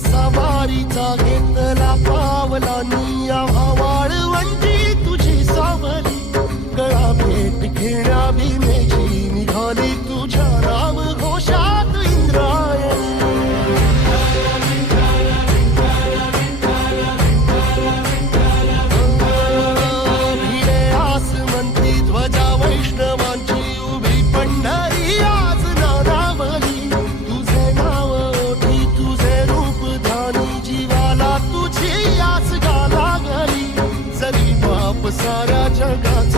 what's up saracak atar